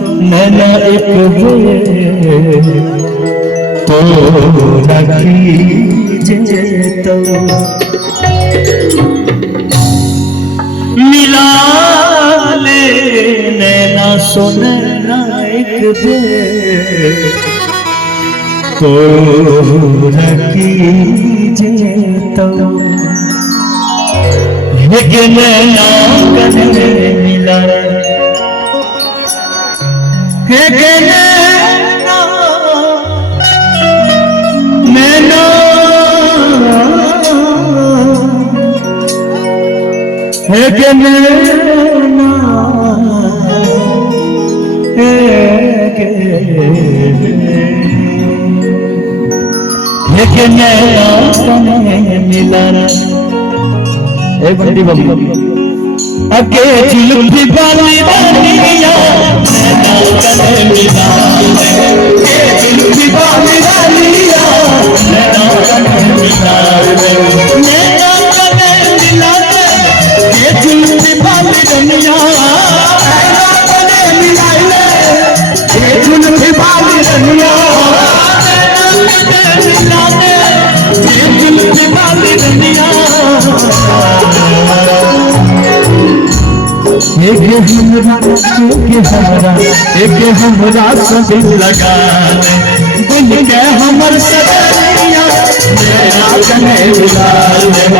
नैना एक बेर तो कीजिए तो मिला ले नैना सुनैना एक बेर तो कीजिए तो लेकिन नैना कने मिला बंदी बबली अके जुल्फी वाली रानिया नैना कने मिला के जुल्फी वाली रानिया नैना कने मिला नैना कने मिला के जुल्फी वाली रानिया नैना कने मिला के जुल्फी वाली रानिया नैना कने मिला के जुल्फी वाली रानिया एक हमरा सभी लगा दिल के हमर सजनिया नैना कने मिला